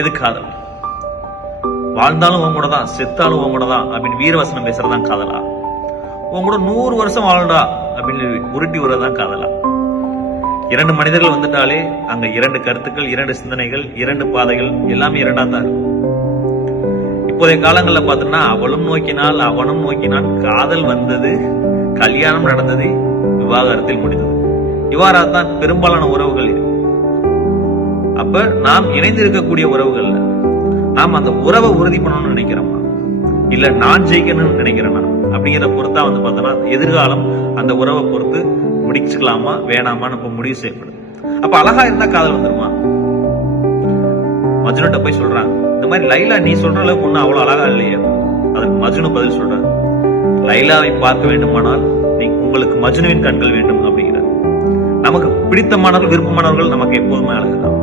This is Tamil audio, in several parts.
எது காதல்? வாழ்ந்தாலும் உன் கூட தான், செத்தாலும் உன் கூட தான் அப்படின்னு வீரவசனம் பேசுறதுதான் காதலா? உன் கூட 100 வருஷம் வாழடா அப்படின்னு உருட்டி விடுறதுதான் காதலா? 2 மனிதர்கள் வந்துட்டாலே அங்க 2 கருத்துக்கள், 2 சிந்தனைகள், 2 பாதைகள் எல்லாமே இரண்டா தான் இருக்கும். இப்போதைய காலங்களில் பார்த்தோம்னா அவளும் நோக்கினால் அவனும் நோக்கினான், காதல் வந்தது, கல்யாணம் நடந்தது, விவாகரத்தில் முடிந்தது. இவ்வாறாத்தான் பெரும்பாலான உறவுகள் இருக்கு. அப்ப நாம் இணைந்து இருக்கக்கூடிய உறவுகள்ல நாம் அந்த உறவை உறுதி பண்ணணும்னு நினைக்கிறோமா, இல்ல நான் ஜெயிக்கணும்னு நினைக்கிறேன்னா அப்படிங்கிற பொறுத்தா பார்த்தோம்னா எதிர்காலம் அந்த உறவை பொறுத்து முடிச்சுக்கலாமா வேணாமான்னு இப்ப முடிவு செய்யப்படுது. அப்ப அழகா இருந்தா காதல் வந்துருமா? மஜ்னுட்ட போய் சொல்றாங்க, இந்த மாதிரி லைலா நீ சொல்ற அளவுக்கு ஒண்ணு அவ்வளவு அழகா இல்லையா? அதுக்கு மஜ்னு பதில் சொல்றாரு, லைலாவை பார்க்க வேண்டுமானால் உங்களுக்கு மஜ்னுவின் கண்கள் வேண்டும் அப்படிங்கிறார். நமக்கு பிடித்தமானவர்கள், விருப்பமானவர்கள் நமக்கு எப்போதுமே அழகுதான்.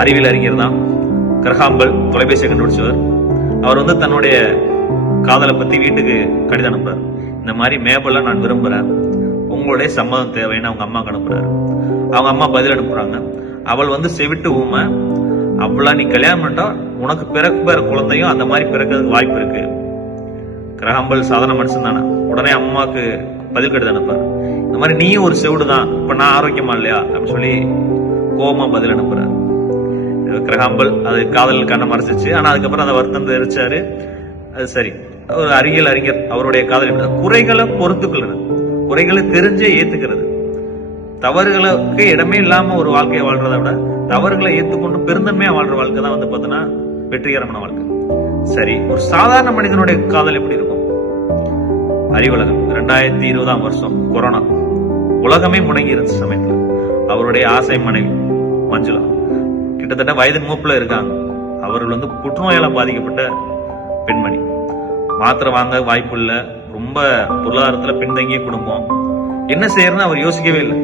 அறிவியல் அறிஞர் தான் கிரஹாம்பல், தொலைபேசியை கண்டுபிடிச்சவர். அவர் தன்னுடைய காதலை பத்தி வீட்டுக்கு கடிதம் அனுப்புறாரு. இந்த மாதிரி மேபல்ல நான் விரும்புறேன், உங்களுடைய சம்மதம் தேவைன்னு அவங்க அம்மாவுக்கு அனுப்புறாரு. அவங்க அம்மா பதில் அனுப்புறாங்க, அவள் செவிட்டு ஊமை, அவளா நீ கல்யாணம் பண்ணிட்டா உனக்கு பிறக்கிற குழந்தையும் அந்த மாதிரி பிறக்கிறதுக்கு வாய்ப்பு இருக்கு. கிரஹாம்பல் சாதாரண மனுஷன் தானே, உடனே அம்மாவுக்கு பதில் கடிதம் அனுப்புறாரு. இந்த மாதிரி நீயும் ஒரு செவிடு தான், இப்ப நான் ஆரோக்கியமா இல்லையா அப்படின்னு சொல்லி கோபமா பதில் அனுப்புறாரு. கிரஹாம்பல் அது காதல் கண்ணை மறைச்சிச்சு. ஆனா அதுக்கப்புறம் அந்த வருத்தம் தெரிவிச்சாரு. அது சரி, ஒரு அறிவியல் அறிஞர் அவருடைய காதல் குறைகளை பொறுத்துக்கிறது, குறைகளை தெரிஞ்சே ஏத்துக்கிறது, தவறுகளுக்கு இடமே இல்லாம ஒரு வாழ்க்கையை வாழ்றதை விட தவறுகளை ஏத்துக்கொண்டு பெருந்தன்மையா வாழ்ற வாழ்க்கை தான் பார்த்தோன்னா வெற்றிகரமான வாழ்க்கை. சரி, ஒரு சாதாரண மனிதனுடைய காதல் எப்படி இருக்கும்? அறிவுலகம் 2020ஆம் வருஷம் கொரோனா உலகமே முடங்கி இருந்த சமயத்துல அவருடைய ஆசை மனைவி மஞ்சுளா கிட்டத்தட்ட வயது மூப்புல இருக்காங்க. அவர்கள் புற்றுநோயால பாதிக்கப்பட்ட பெண்மணி, மாத்திரை வாங்க வாய்ப்பு இல்ல, ரொம்ப பொருளாதாரத்துல பின்தங்கிய குடும்பம். என்ன செய்யறதுன்னு அவர் யோசிக்கவே இல்லை.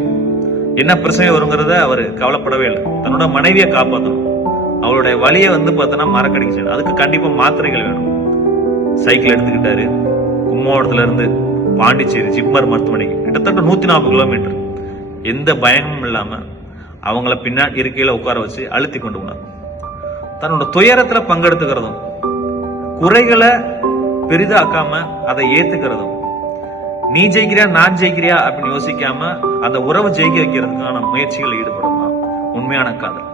என்ன பிரச்சனை வருங்கிறத அவர் கவலைப்படவே இல்லை. தன்னோட மனைவியை காப்பாற்றணும், அவளுடைய வழியை பார்த்தோன்னா மரக்கடிக்க செய்யணும். அதுக்கு கண்டிப்பா மாத்திரைகள் வேணும். சைக்கிள் எடுத்துக்கிட்டாரு. கும்போணத்துல இருந்து பாண்டிச்சேரி ஜிப்மர் மருத்துவமனைக்கு கிட்டத்தட்ட 140 கிலோமீட்டர். எந்த பயமும் இல்லாம அவங்கள பின்னாடி இருக்கையில உட்கார வச்சு அழுத்தி கொண்டு போனார். தன்னோட துயரத்துல பங்கெடுத்துக்கிறதும், குறைகளை பெரிதாக்காம அதை ஏத்துக்கிறதும், நீ ஜெயிக்கிறியா நான் ஜெயிக்கிறியா அப்படின்னு யோசிக்காம அந்த உறவு ஜெயிக்க வைக்கிறதுக்கான முயற்சிகள் ஈடுபடும் தான் உண்மையான காதல்.